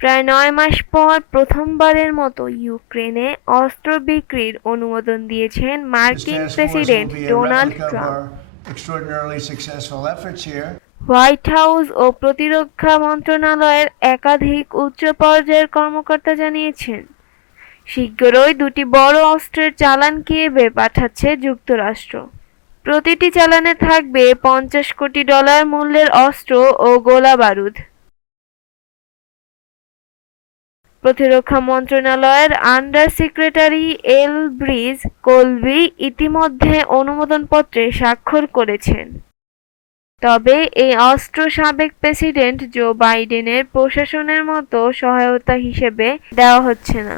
প্রায় ৯ মাস পর প্রথমবারের মতো ইউক্রেনে অস্ত্র বিক্রির অনুমোদন দিয়েছেন মার্কিন president Donald Trump. White House ও প্রতিরক্ষা মন্ত্রণালয়ের একাধিক উচ্চ পর্যায়ের কর্মকর্তা জানিয়েছেন, শীঘ্রই দুটি বড় অস্ত্রের চালান কিয়েভে পাঠাচ্ছে যুক্তরাষ্ট্র। প্রতিটি চালানে থাকবে $৫০ কোটি মূল্যের অস্ত্র ও গোলাবারুদ। প্রতিরক্ষা মন্ত্রণালয়ের আন্ডার সেক্রেটারি এলব্রিজ কলবি ইতিমধ্যে অনুমোদনপত্রে স্বাক্ষর করেছেন। তবে এই অস্ত্র সাবেক প্রেসিডেন্ট জো বাইডেনের প্রশাসনের মতো সহায়তা হিসেবে দেওয়া হচ্ছে না।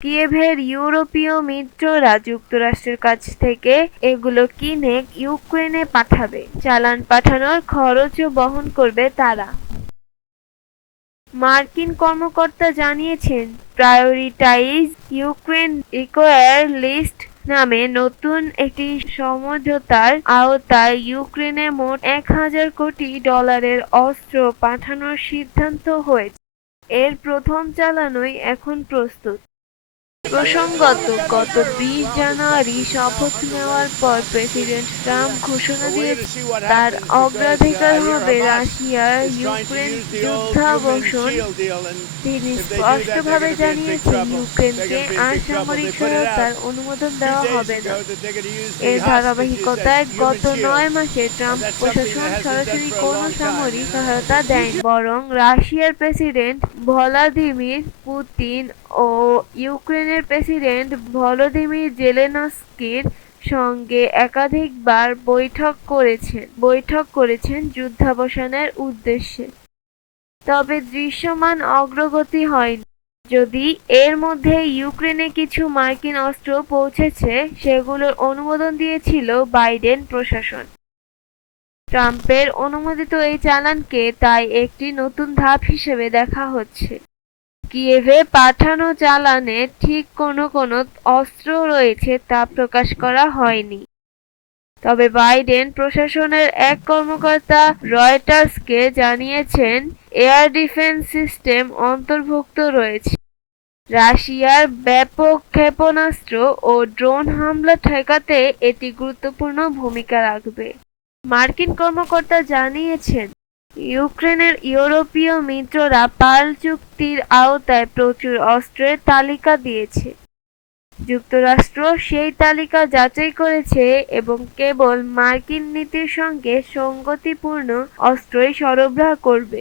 কিয়েভের ইউরোপীয় মিত্ররা যুক্তরাষ্ট্রের কাছ থেকে এগুলো কিনে ইউক্রেনে পাঠাবে। চালান পাঠানোর খরচও বহন করবে তারা। মার্কিন কর্মকর্তা জানিয়েছেন, প্রায়োরিটাইজ ইউক্রেন রিকোয়ার লিস্ট নামে নতুন একটি সমঝোতার আওতায় ইউক্রেনে মোট $১,০০০ কোটি অস্ত্র পাঠানোর সিদ্ধান্ত হয়েছে। এর প্রথম চালানই এখন প্রস্তুত। প্রসঙ্গত, গত ২০ জানুয়ারি শপথ নেওয়ার পর প্রেসিডেন্ট ট্রাম্প ঘোষণা দিয়েছেন, তার অগ্রাধিকার হবে রাশিয়ার ইউক্রেন যুদ্ধাবসান। তিনি স্পষ্টভাবে জানিয়েছেন, ইউক্রেনকে আর সামরিক সহায়তার অনুমোদন দেওয়া হবে না। এর ধারাবাহিকতায় গত ৯ মাসে ট্রাম্প প্রশাসন সরাসরি কোনো সামরিক সহায়তা দেয়নি, বরং রাশিয়ার প্রেসিডেন্ট ভ্লাদিমির পুতিন ও ইউক্রেনের প্রেসিডেন্ট ভলোদিমির জেলেনস্কির সঙ্গে একাধিকবার বৈঠক করেছেন যুদ্ধাবসানের উদ্দেশ্যে। তবে দৃশ্যমান অগ্রগতি হয়নি। যদি এর মধ্যে ইউক্রেনে কিছু মার্কিন অস্ত্র পৌঁছেছে, সেগুলোর অনুমোদন দিয়েছিল বাইডেন প্রশাসন। ট্রাম্পের অনুমোদিত এই চালানকে তাই একটি নতুন ধাপ হিসেবে দেখা হচ্ছে। কিয়েভে পাঠানো চালানে ঠিক কোন অস্ত্র রয়েছে তা প্রকাশ করা হয়নি। তবে বাইডেন প্রশাসনের এক কর্মকর্তা রয়টার্সকে জানিয়েছেন, এয়ার ডিফেন্স সিস্টেম অন্তর্ভুক্ত রয়েছে। রাশিয়ার ব্যাপক ক্ষেপণাস্ত্র ও ড্রোন হামলা ঠেকাতে এটি গুরুত্বপূর্ণ ভূমিকা রাখবে। মার্কিন কর্মকর্তা জানিয়েছেন, ইউক্রেনের ইউরোপীয় মিত্ররা পার্ল চুক্তির আওতায় প্রচুর অস্ত্রের তালিকা দিয়েছে। যুক্তরাষ্ট্র সেই তালিকা যাচাই করেছে এবং কেবল মার্কিন নীতির সঙ্গে সঙ্গতিপূর্ণ অস্ত্রই সরবরাহ করবে।